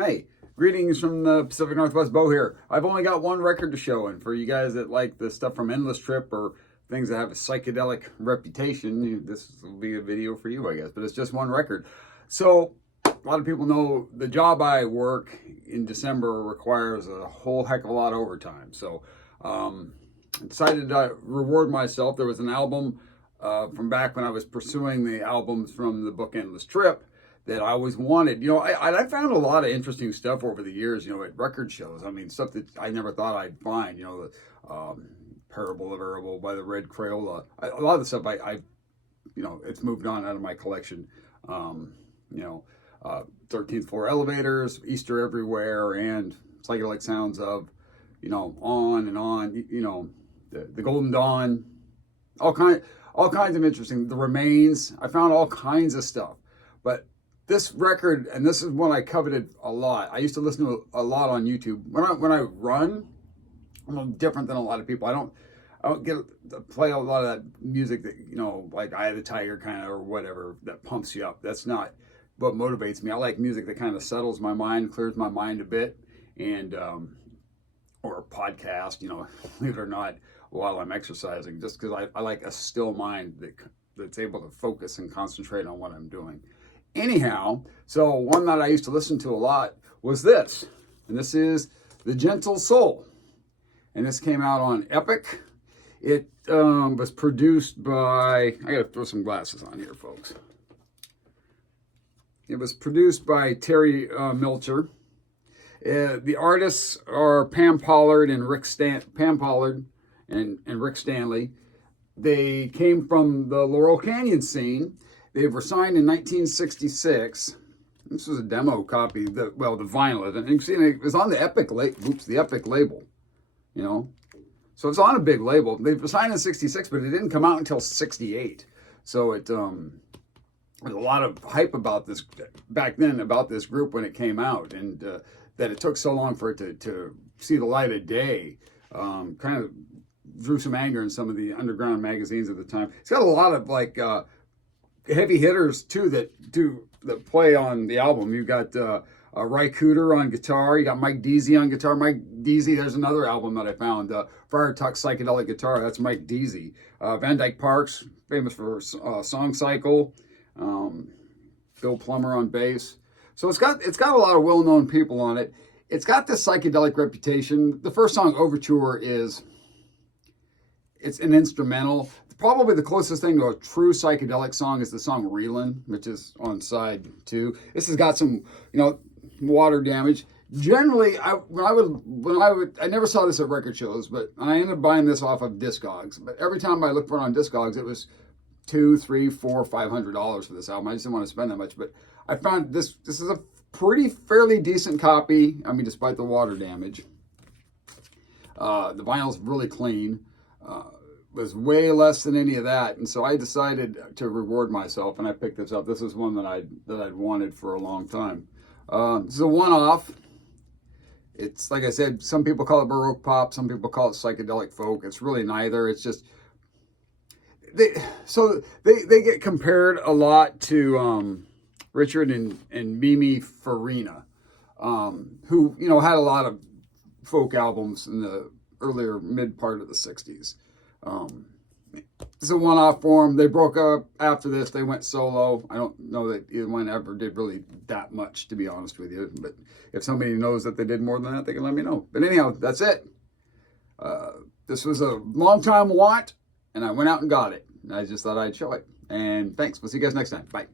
Hey, greetings from the Pacific Northwest. Bo here. I've only got one record to show, and for you guys that like the stuff from Endless Trip or things that have a psychedelic reputation, this will be a video for you, I guess. But it's just one record. So a lot of people know the job I work in December requires a whole heck of a lot of overtime. So I decided to reward myself. There was an album from back when I was pursuing the albums from the book Endless Trip that I always wanted. I found a lot of interesting stuff over the years, at record shows. I mean, stuff that I never thought I'd find, the Parable of Arable by the Red Crayola. A lot of the stuff it's moved on out of my collection. 13th Floor Elevators, Easter Everywhere, and Psychedelic Sounds of, on and on, the Golden Dawn, all kinds of interesting. The Remains, I found all kinds of stuff. But this record, and this is one I coveted a lot. I used to listen to a lot on YouTube. When I run, I'm different than a lot of people. I don't get to play a lot of that music that, like Eye of the Tiger kind of, or whatever, that pumps you up. That's not what motivates me. I like music that kind of settles my mind, clears my mind a bit, and or a podcast, believe it or not, while I'm exercising, just because I like a still mind that's able to focus and concentrate on what I'm doing. Anyhow, so one that I used to listen to a lot was this, and this is The Gentle Soul, and this came out on Epic. It was produced by, I gotta throw some glasses on here, folks. It was produced by Terry Milcher. The artists are Pam Pollard and Rick Stanley. They came from the Laurel Canyon scene. They were signed in 1966. This was a demo copy, the vinyl. And you can see it was on the Epic label, So it's on a big label. They were signed in 66, but it didn't come out until 68. So there's a lot of hype about this back then, about this group when it came out, and that it took so long for it to see the light of day. Kind of drew some anger in some of the underground magazines at the time. It's got a lot of heavy hitters too that play on the album. You got Ry Cooder on guitar. You got Mike Deasy on guitar. Mike Deasy, there's another album that I found, Friar Tuck's Psychedelic Guitar. That's Mike Deasy. Van Dyke Parks, famous for Song Cycle. Bill Plummer on bass. So it's got a lot of well-known people on it. It's got this psychedelic reputation. The first song, Overture, it's an instrumental. Probably the closest thing to a true psychedelic song is the song Reelin', which is on side 2. This has got some, water damage. Generally, I never saw this at record shows, but I ended up buying this off of Discogs. But every time I looked for it on Discogs, it was $200, $300, $400, $500 for this album. I just didn't want to spend that much, but I found this is a fairly decent copy. I mean, despite the water damage. The vinyl's really clean. Was way less than any of that, and so I decided to reward myself, and I picked this up. This is one that I'd wanted for a long time. This is a one-off. It's, like I said, some people call it Baroque pop, some people call it psychedelic folk. It's really neither. It's just they get compared a lot to Richard and Mimi Farina, who had a lot of folk albums in the earlier mid part of the 60s. It's a one-off for them. They broke up after this. They went solo. I don't know that either one ever did really that much, to be honest with you. But if somebody knows that they did more than that, they can let me know. But anyhow, that's it. This was a long-time want, and I went out and got it. I just thought I'd show it. And thanks. We'll see you guys next time. Bye.